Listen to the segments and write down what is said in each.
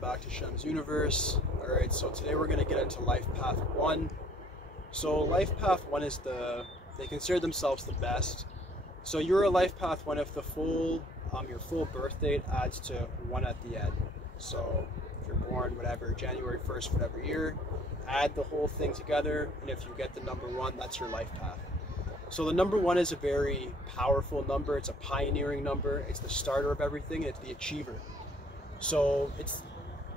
back to Shem's Universe. Alright, so today we're going to get into Life Path 1. So Life Path 1 is they consider themselves the best. So you're a Life Path 1 if your full birth date adds to 1 at the end. So if you're born, whatever, January 1st, whatever year, add the whole thing together, and if you get the number 1, that's your life path. So the number 1 is a very powerful number. It's a pioneering number. It's the starter of everything. It's the achiever. So it's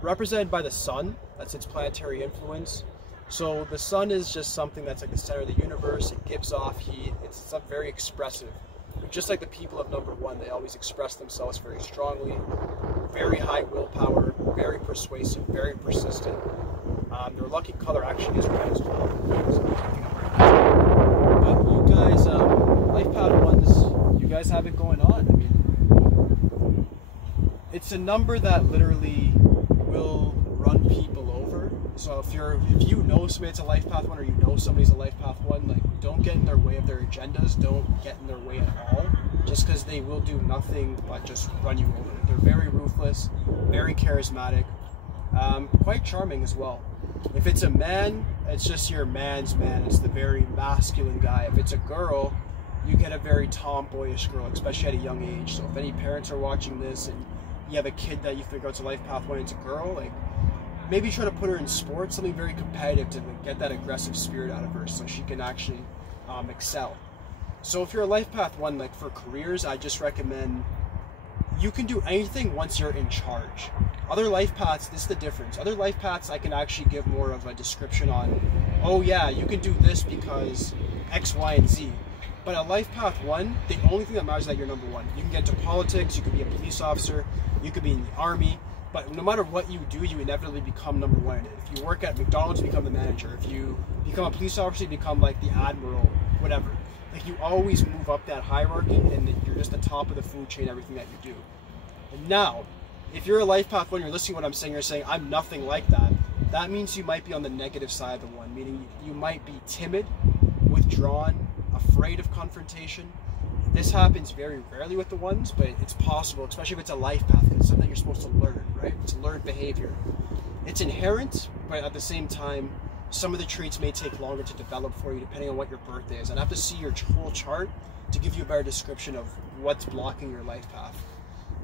represented by the sun. That's its planetary influence. So the sun is just something that's like the center of the universe. It gives off heat. It's very expressive. Just like the people of number 1, they always express themselves very strongly, very high willpower, very persuasive, very persistent. Their lucky color actually is red as well. But you guys, Life Path 1s, you guys have it going on. I mean, it's a number that literally will run people over. So if you know somebody that's a Life Path 1, or you know somebody's a Life Path 1, like, don't get in their way of their agendas. Don't get in their way at all, just because they will do nothing but just run you over. They're very ruthless, very charismatic, quite charming as well. If it's a man, it's just your man's man. It's the very masculine guy. If it's a girl, you get a very tomboyish girl, especially at a young age. So if any parents are watching this and you have a kid that you figure out's a Life Path 1, it's a girl, like, maybe try to put her in sports, something very competitive to get that aggressive spirit out of her so she can actually excel. So if you're a Life Path 1, like for careers, I just recommend you can do anything once you're in charge. Other life paths, this is the difference. Other life paths, I can actually give more of a description on, oh yeah, you can do this because X, Y, and Z. But a Life Path 1, the only thing that matters is that you're number 1. You can get into politics, you could be a police officer, you could be in the army, but no matter what you do, you inevitably become number 1 in it. If you work at McDonald's, you become the manager. If you become a police officer, you become like the admiral, whatever. Like, you always move up that hierarchy, and you're just the top of the food chain, everything that you do. And now, if you're a Life Path 1, you're listening to what I'm saying, you're saying, I'm nothing like that. That means you might be on the negative side of the 1, meaning you might be timid, withdrawn, afraid of confrontation. This happens very rarely with the 1s, but it's possible, especially if it's a life path. It's something you're supposed to learn, right? It's learned behavior. It's inherent, but at the same time, some of the traits may take longer to develop for you depending on what your birthday is. And I have to see your whole chart to give you a better description of what's blocking your life path.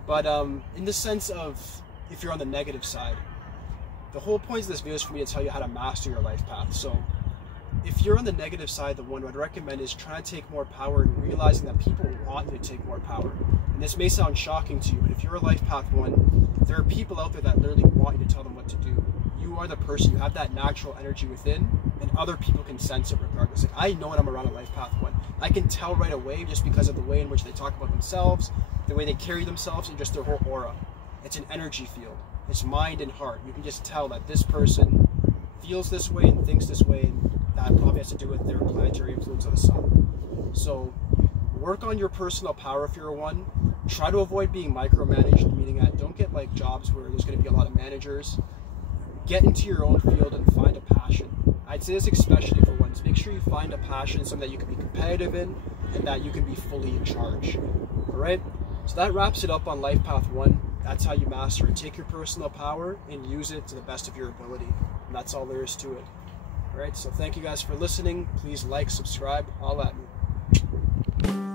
But in the sense of if you're on the negative side, the whole point of this video is for me to tell you how to master your life path. So if you're on the negative side, the 1 what I'd recommend is trying to take more power and realizing that people want you to take more power. And this may sound shocking to you, but if you're a Life Path 1, there are people out there that literally want you to tell them what to do. You are the person, you have that natural energy within, and other people can sense it regardless. Like, I know when I'm around a Life Path 1. I can tell right away just because of the way in which they talk about themselves, the way they carry themselves, and just their whole aura. It's an energy field. It's mind and heart. You can just tell that this person feels this way and thinks this way, and that probably has to do with their planetary influence of the sun. So work on your personal power if you're a 1. Try to avoid being micromanaged, meaning that don't get like jobs where there's going to be a lot of managers. Get into your own field and find a passion. I'd say this especially for 1s. Make sure you find a passion, something that you can be competitive in and that you can be fully in charge. Alright? So that wraps it up on Life Path 1. That's how you master it. Take your personal power and use it to the best of your ability. And that's all there is to it. Alright, so thank you guys for listening. Please like, subscribe, all at me.